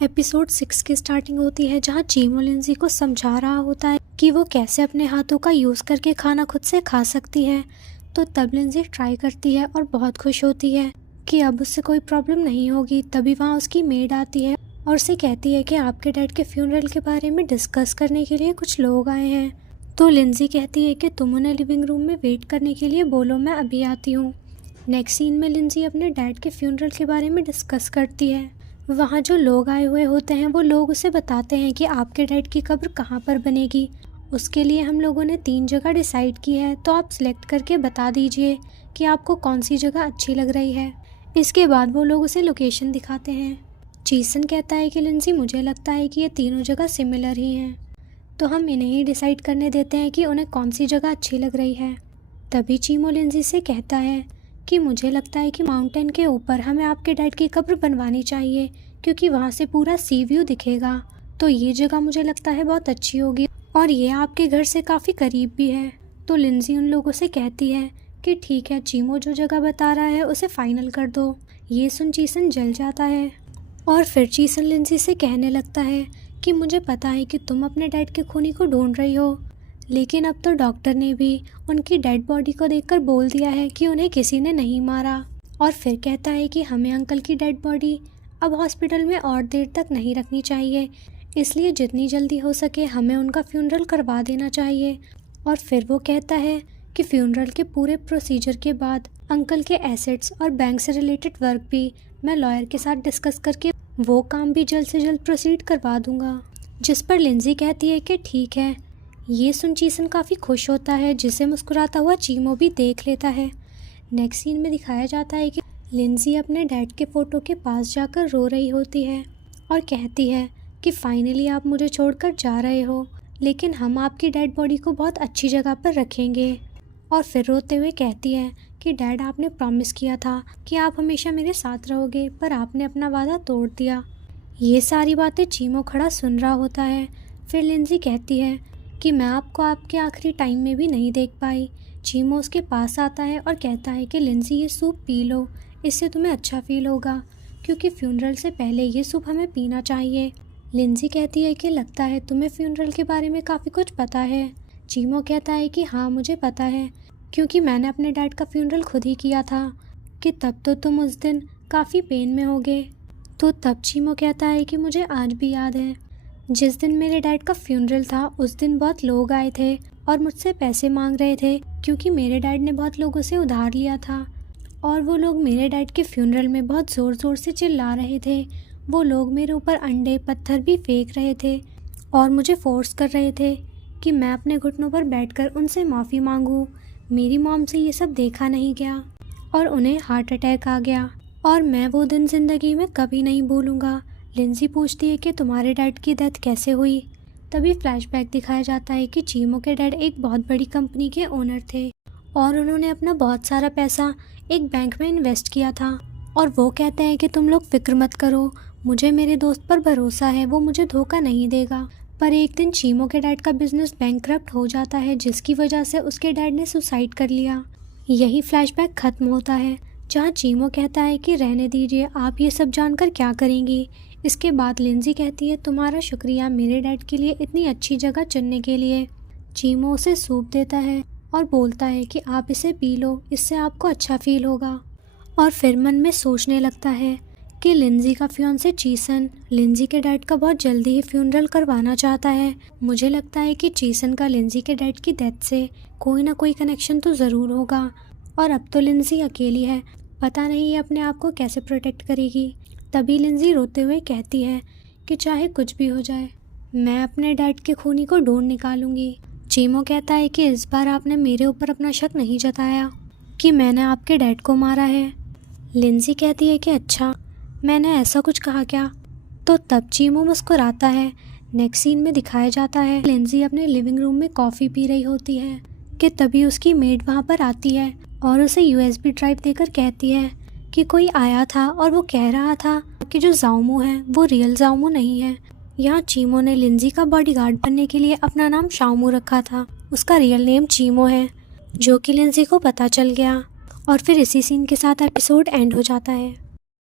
Episode 6 की starting होती है जहाँ चीमो लिंजी को समझा रहा होता है कि वो कैसे अपने हाथों का यूज़ करके खाना खुद से खा सकती है। तो तब लिंजी ट्राई करती है और बहुत खुश होती है कि अब उससे कोई प्रॉब्लम नहीं होगी। तभी वहाँ उसकी मेड आती है और उसे कहती है कि आपके डैड के फ्यूनरल के बारे में डिस्कस करने के लिए कुछ लोग आए हैं। तो लिंजी कहती है कि तुम उन्हें लिविंग रूम में वेट करने के लिए बोलो, मैं अभी आती हूँ। नेक्स्ट सीन में लिंजी अपने डैड के फ्यूनरल के बारे में डिस्कस करती है। वहाँ जो लोग आए हुए होते हैं वो लोग उसे बताते हैं कि आपके डैड की कब्र कहाँ पर बनेगी। उसके लिए हम लोगों ने 3 जगह डिसाइड की है, तो आप सिलेक्ट करके बता दीजिए कि आपको कौन सी जगह अच्छी लग रही है। इसके बाद वो लोग उसे लोकेशन दिखाते हैं। चीसन कहता है कि लिंजी, मुझे लगता है कि ये तीनों जगह सिमिलर ही हैं, तो हम इन्हें ही डिसाइड करने देते हैं कि उन्हें कौन सी जगह अच्छी लग रही है। तभी चीमो लिंजी से कहता है कि मुझे लगता है कि माउंटेन के ऊपर हमें आपके डैड की कब्र बनवानी चाहिए, क्योंकि वहाँ से पूरा सी व्यू दिखेगा। तो ये जगह मुझे लगता है बहुत अच्छी होगी और ये आपके घर से काफ़ी करीब भी है। तो लिंजी उन लोगों से कहती है कि ठीक है, चीमो जो जगह बता रहा है उसे फाइनल कर दो। ये सुन चीसन जल जाता है और फिर चीसन लिंजी से कहने लगता है कि मुझे पता है कि तुम अपने डैड के खूनी को ढूंढ रही हो, लेकिन अब तो डॉक्टर ने भी उनकी डेड बॉडी को देखकर बोल दिया है कि उन्हें किसी ने नहीं मारा। और फिर कहता है कि हमें अंकल की डेड बॉडी अब हॉस्पिटल में और देर तक नहीं रखनी चाहिए, इसलिए जितनी जल्दी हो सके हमें उनका फ्यूनरल करवा देना चाहिए। और फिर वो कहता है कि फ्यूनरल के पूरे प्रोसीजर के बाद अंकल के एसेट्स और बैंक से रिलेटेड वर्क भी मैं लॉयर के साथ डिस्कस करके वो काम भी जल्द से जल्द प्रोसीड करवा दूंगा। जिस पर लिंजी कहती है कि ठीक है। ये सुन चीसन काफ़ी खुश होता है, जिसे मुस्कुराता हुआ चीमो भी देख लेता है। नेक्स्ट सीन में दिखाया जाता है कि लिंजी अपने डैड के फ़ोटो के पास जाकर रो रही होती है और कहती है कि फाइनली आप मुझे छोड़कर जा रहे हो, लेकिन हम आपकी डेड बॉडी को बहुत अच्छी जगह पर रखेंगे। और फिर रोते हुए कहती है कि डैड, आपने प्रॉमिस किया था कि आप हमेशा मेरे साथ रहोगे, पर आपने अपना वादा तोड़ दिया। ये सारी बातें चीमो खड़ा सुन रहा होता है। फिर लिंजी कहती है कि मैं आपको आपके आखिरी टाइम में भी नहीं देख पाई। चीमो उसके पास आता है और कहता है कि लिंजी, ये सूप पी लो, इससे तुम्हें अच्छा फील होगा, क्योंकि फ्यूनरल से पहले ये सूप हमें पीना चाहिए। लिंजी कहती है कि लगता है तुम्हें फ्यूनरल के बारे में काफ़ी कुछ पता है। चीमो कहता है कि हाँ, मुझे पता है, क्योंकि मैंने अपने डैड का फ्यूनरल खुद ही किया था, कि तब तो तुम उस दिन काफ़ी पेन में होगे। तो तब चीमो कहता है कि मुझे आज भी याद है, जिस दिन मेरे डैड का फ्यूनरल था उस दिन बहुत लोग आए थे और मुझसे पैसे मांग रहे थे, क्योंकि मेरे डैड ने बहुत लोगों से उधार लिया था। और वो लोग मेरे डैड के फ्यूनरल में बहुत ज़ोर ज़ोर से चिल्ला रहे थे। वो लोग मेरे ऊपर अंडे पत्थर भी फेंक रहे थे और मुझे फोर्स कर रहे थे कि मैं अपने घुटनों पर बैठकर उनसे माफ़ी मांगूं। मेरी मॉम से ये सब देखा नहीं गया और उन्हें हार्ट अटैक आ गया, और मैं वो दिन ज़िंदगी में कभी नहीं भूलूंगा। लिंजी पूछती है कि तुम्हारे डैड की डेथ कैसे हुई। तभी फ्लैशबैक दिखाया जाता है कि चीमो के डैड एक बहुत बड़ी कंपनी के ओनर थे और उन्होंने अपना बहुत सारा पैसा एक बैंक में इन्वेस्ट किया था। और वो कहते हैं कि तुम लोग फिक्र मत करो, मुझे मेरे दोस्त पर भरोसा है, वो मुझे धोखा नहीं देगा। पर एक दिन चीमो के डैड का बिजनेस बैंकक्रप्ट हो जाता है, जिसकी वजह से उसके डैड ने सुसाइड कर लिया। यही फ्लैशबैक ख़त्म होता है, जहाँ चीमो कहता है कि रहने दीजिए, आप ये सब जानकर क्या करेंगी। इसके बाद लिंजी कहती है, तुम्हारा शुक्रिया मेरे डैड के लिए इतनी अच्छी जगह चुनने के लिए। चीमो उसे सूप देता है और बोलता है कि आप इसे पी लो, इससे आपको अच्छा फील होगा। और फिर मन में सोचने लगता है कि लिंजी का फियांसे चीसन लिंजी के डैड का बहुत जल्दी ही फ्यूनरल करवाना चाहता है। मुझे लगता है कि चीसन का लिंजी के डैड की डेथ से कोई ना कोई कनेक्शन तो ज़रूर होगा। और अब तो लिंजी अकेली है, पता नहीं ये अपने आप को कैसे प्रोटेक्ट करेगी। तभी लिंजी रोते हुए कहती है कि चाहे कुछ भी हो जाए, मैं अपने डैड के खूनी को ढूंढ निकालूंगी। चीमो कहता है कि इस बार आपने मेरे ऊपर अपना शक नहीं जताया कि मैंने आपके डैड को मारा है। लिंजी कहती है कि अच्छा, मैंने ऐसा कुछ कहा क्या। तो तब चीमो मुस्कुराता है। नेक्स्ट सीन में दिखाया जाता है लिंजी अपने लिविंग रूम में कॉफ़ी पी रही होती है कि तभी उसकी मेड वहाँ पर आती है और उसे USB ड्राइव देकर कहती है कि कोई आया था और वो कह रहा था कि जो जाओमू है वो रियल जाओमू नहीं है। यहाँ चीमो ने लिंजी का बॉडीगार्ड बनने के लिए अपना नाम शाओमू रखा था, उसका रियल नेम चीमो है, जो कि लिंजी को पता चल गया। और फिर इसी सीन के साथ एपिसोड एंड हो जाता है।